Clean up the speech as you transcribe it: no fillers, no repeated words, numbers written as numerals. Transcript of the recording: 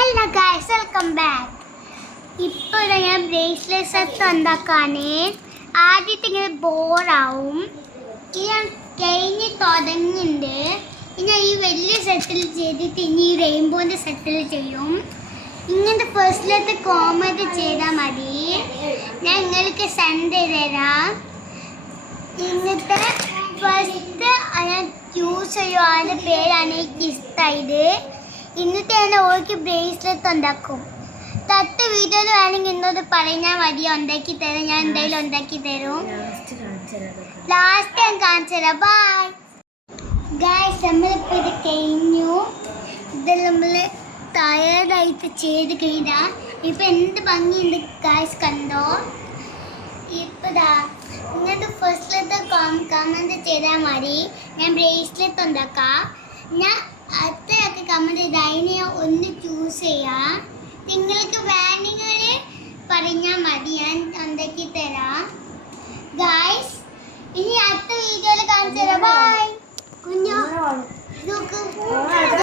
Hello guys, welcome back. ഇപ്പോൾ ഞാൻ bracelet set ഉണ്ടാക്കാനേ ആദ്യത്തെ ഇങ്ങനെ ബോറാവും. ഞാൻ കഴിഞ്ഞ് തുടങ്ങിണ്ട്. ഇനി ഈ വലിയ സെറ്റിൽ ചെയ്തിട്ട് ഇനി ഈ റെയിൻബോൻ്റെ സെറ്റിൽ ചെയ്യും. ഇങ്ങനത്തെ ഫസ്റ്റിലത്തെ കോമഡി ചെയ്താൽ മതി. ഞാൻ നിങ്ങൾക്ക് സെൻഡ് ചെയ്ത് തരാം. ഇങ്ങനത്തെ ഫസ്റ്റ് ഞാൻ ചൂസ് ചെയ്യും. അതിൻ്റെ പേരാണ് കിസ്തായത്. ഇന്നത്തെ തന്നെ ഓർക്ക് ബ്രേസ്ലെറ്റ് ഉണ്ടാക്കും. തട്ട് വീഡിയോയിൽ വേണമെങ്കിൽ ഇന്നത് പറഞ്ഞാൽ മതി, ഉണ്ടാക്കി തരാം. ഞാൻ എന്തായാലും ഉണ്ടാക്കി തരും. ലാസ്റ്റ് ഞാൻ കാണിച്ചു തരാം. Bye guys. നമ്മളിപ്പോൾ ഇത് കഴിഞ്ഞു. ഇത് നമ്മൾ ടയർഡായിട്ട് ചെയ്ത് കഴിഞ്ഞാൽ ഇപ്പം എന്ത് ഭംഗിയുണ്ട് ഗൈസ്, കണ്ടോ? ഇപ്പോൾ ഇങ്ങനത്തെ ഫസ്റ്റിലത്തെ കമൻറ്റ് ചെയ്താൽ മതി. ഞാൻ ബ്രേസ്ലെറ്റ് ഉണ്ടാക്കാം. ഞാൻ അത്രയൊക്കെ കമൻറ്റ് ചെയ്ത് അതിനെ ഒന്ന് ചൂസ് ചെയ്യാം. നിങ്ങൾക്ക് വേണമെങ്കിൽ പറഞ്ഞാൽ മതി, ഞാൻ ഉണ്ടാക്കി തരാം ഗൈസ്. ഇനി അടുത്ത വീഡിയോയിൽ കാണിച്ചു തരാം. ബൈ കുഞ്ഞോ.